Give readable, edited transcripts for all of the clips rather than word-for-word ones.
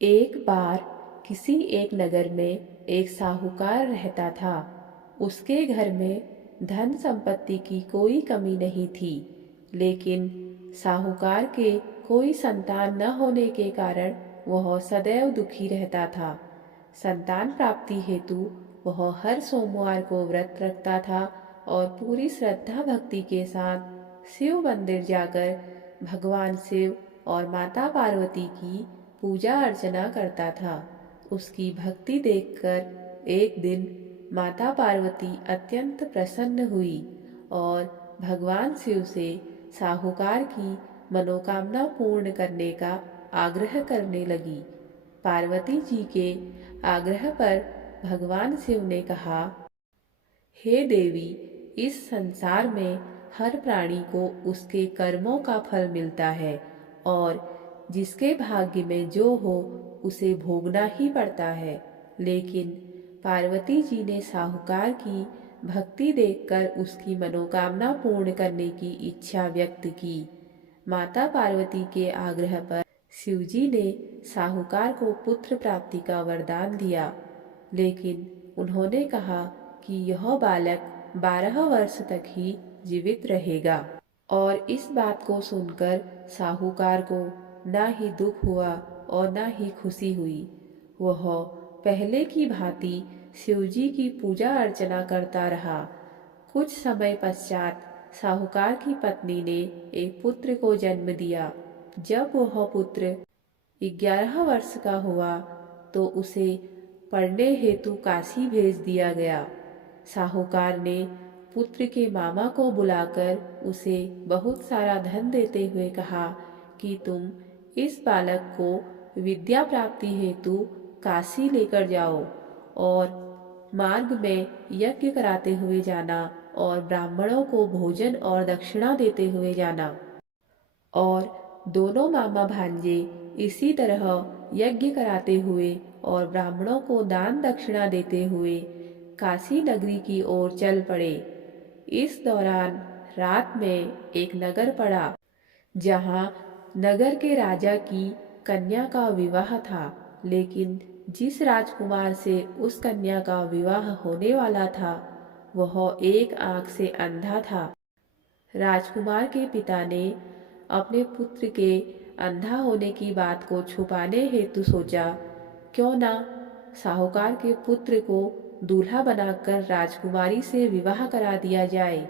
एक बार किसी एक नगर में एक साहूकार रहता था। उसके घर में धन संपत्ति की कोई कमी नहीं थी, लेकिन साहूकार के कोई संतान न होने के कारण वह सदैव दुखी रहता था। संतान प्राप्ति हेतु वह हर सोमवार को व्रत रखता था और पूरी श्रद्धा भक्ति के साथ शिव मंदिर जाकर भगवान शिव और माता पार्वती की पूजा अर्चना करता था। उसकी भक्ति देखकर एक दिन माता पार्वती अत्यंत प्रसन्न हुई और भगवान शिव से साहूकार की मनोकामना पूर्ण करने का आग्रह करने लगी। पार्वती जी के आग्रह पर भगवान शिव ने कहा, हे देवी, इस संसार में हर प्राणी को उसके कर्मों का फल मिलता है और जिसके भाग्य में जो हो उसे भोगना ही पड़ता है। लेकिन पार्वती जी ने साहूकार की भक्ति देखकर उसकी मनोकामना पूर्ण करने की इच्छा व्यक्त की। माता पार्वती के आग्रह पर शिवजी ने साहूकार को पुत्र प्राप्ति का वरदान दिया, लेकिन उन्होंने कहा कि यह बालक 12 वर्ष तक ही जीवित रहेगा। और इस बात को सुनकर साहूकार को ना ही दुख हुआ और ना ही खुशी हुई। वह पहले की भांति शिवजी की पूजा अर्चना करता रहा। कुछ समय पश्चात साहूकार की पत्नी ने एक पुत्र को जन्म दिया। जब वह पुत्र 11 वर्ष का हुआ तो उसे पढ़ने हेतु काशी भेज दिया गया। साहूकार ने पुत्र के मामा को बुलाकर उसे बहुत सारा धन देते हुए कहा कि तुम इस बालक को विद्या प्राप्ति हेतु काशी लेकर जाओ और मार्ग में यज्ञ कराते हुए जाना और ब्राह्मणों को भोजन और दक्षिणा देते हुए जाना। और दोनों मामा भांजे इसी तरह यज्ञ कराते हुए और ब्राह्मणों को दान दक्षिणा देते हुए काशी नगरी की ओर चल पड़े। इस दौरान रात में एक नगर पड़ा, जहाँ नगर के राजा की कन्या का विवाह था। लेकिन जिस राजकुमार से उस कन्या का विवाह होने वाला था वह एक आंख से अंधा था। राजकुमार के पिता ने अपने पुत्र के अंधा होने की बात को छुपाने हेतु सोचा, क्यों ना साहूकार के पुत्र को दूल्हा बनाकर राजकुमारी से विवाह करा दिया जाए।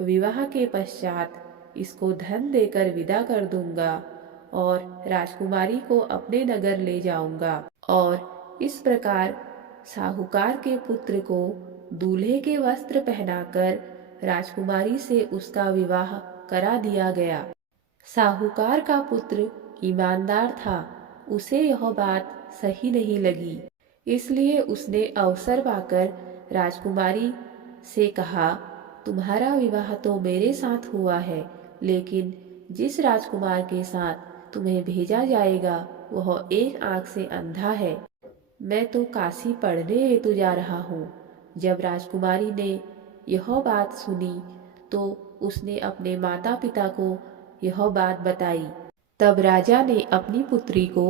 विवाह के पश्चात इसको धन देकर विदा कर दूंगा और राजकुमारी को अपने नगर ले जाऊंगा। और इस प्रकार साहूकार के पुत्र को दूल्हे के वस्त्र पहनाकर राजकुमारी से उसका विवाह करा दिया गया। साहूकार का पुत्र ईमानदार था, उसे यह बात सही नहीं लगी, इसलिए उसने अवसर पाकर राजकुमारी से कहा, तुम्हारा विवाह तो मेरे साथ हुआ है, लेकिन जिस राजकुमार के साथ तुम्हें भेजा जाएगा वह एक आंख से अंधा है। मैं तो काशी पढ़ने हेतु जा रहा हूँ। जब राजकुमारी ने यह बात सुनी तो उसने अपने माता पिता को यह बात बताई। तब राजा ने अपनी पुत्री को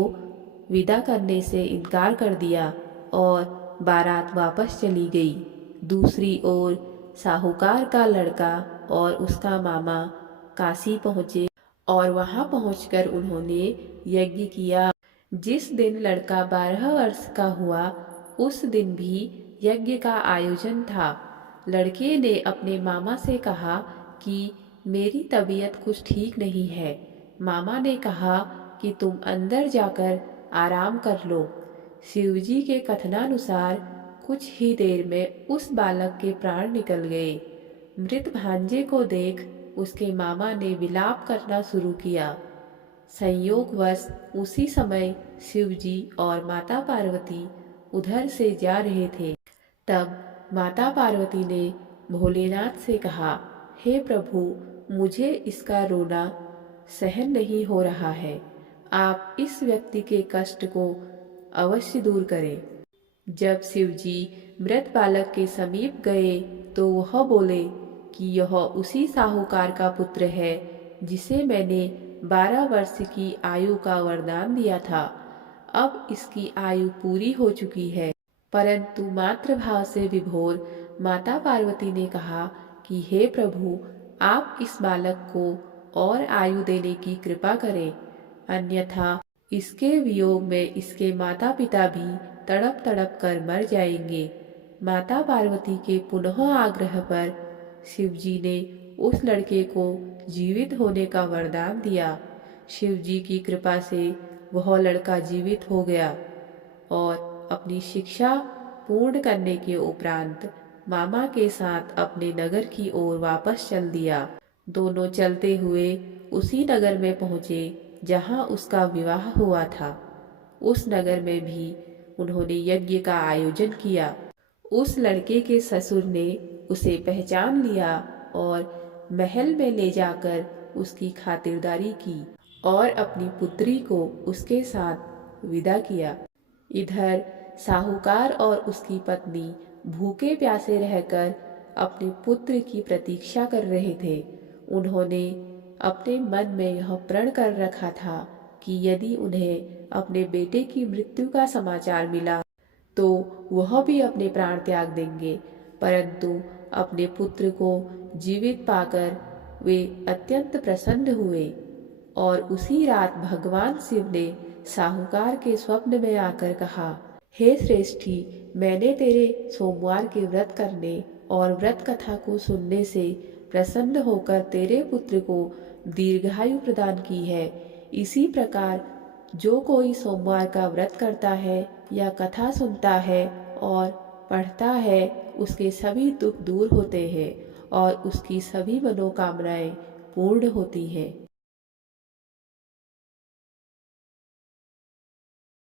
विदा करने से इनकार कर दिया और बारात वापस चली गई। दूसरी ओर साहूकार का लड़का और उसका मामा काशी पहुँचे और वहां पहुंचकर उन्होंने यज्ञ किया। जिस दिन लड़का 12 वर्ष का हुआ उस दिन भी यज्ञ का आयोजन था। लड़के ने अपने मामा से कहा कि मेरी तबीयत कुछ ठीक नहीं है। मामा ने कहा कि तुम अंदर जाकर आराम कर लो। शिवजी के कथनानुसार कुछ ही देर में उस बालक के प्राण निकल गए। मृत भांजे को देख उसके मामा ने विलाप करना शुरू किया। संयोगवश उसी समय शिवजी और माता पार्वती उधर से जा रहे थे। तब माता पार्वती ने भोलेनाथ से कहा, हे प्रभु, मुझे इसका रोना सहन नहीं हो रहा है। आप इस व्यक्ति के कष्ट को अवश्य दूर करें। जब शिवजी मृत बालक के समीप गए तो वह बोले कि यह उसी साहूकार का पुत्र है जिसे मैंने 12 वर्ष की आयु का वरदान दिया था। अब इसकी आयु पूरी हो चुकी है। परंतु मातृभाव से विभोर माता पार्वती ने कहा कि हे प्रभु, आप इस बालक को और आयु देने की कृपा करें, अन्यथा इसके वियोग में इसके माता पिता भी तड़प तड़प कर मर जाएंगे। माता पार्वती के पुनः आग्रह पर शिवजी ने उस लड़के को जीवित होने का वरदान दिया। शिवजी की कृपा से वह लड़का जीवित हो गया और अपनी शिक्षा पूर्ण करने के उपरांत मामा के साथ अपने नगर की ओर वापस चल दिया। दोनों चलते हुए उसी नगर में पहुँचे जहाँ उसका विवाह हुआ था। उस नगर में भी उन्होंने यज्ञ का आयोजन किया। उस लड़के के ससुर ने उसे पहचान लिया और महल में ले जाकर उसकी खातिरदारी की और अपनी पुत्री को उसके साथ विदा किया। इधर साहूकार और उसकी पत्नी भूखे प्यासे रहकर अपने पुत्र की प्रतीक्षा कर रहे थे। उन्होंने अपने मन में यह प्रण कर रखा था कि यदि उन्हें अपने बेटे की मृत्यु का समाचार मिला तो वह भी अपने प्राण त्याग देंगे। परंतु अपने पुत्र को जीवित पाकर वे अत्यंत प्रसन्न हुए और उसी रात भगवान शिव ने साहूकार के स्वप्न में आकर कहा, हे श्रेष्ठी, मैंने तेरे सोमवार के व्रत करने और व्रत कथा को सुनने से प्रसन्न होकर तेरे पुत्र को दीर्घायु प्रदान की है। इसी प्रकार जो कोई सोमवार का व्रत करता है या कथा सुनता है और पढ़ता है, उसके सभी दुख दूर होते हैं और उसकी सभी मनोकामनाएं पूर्ण होती हैं।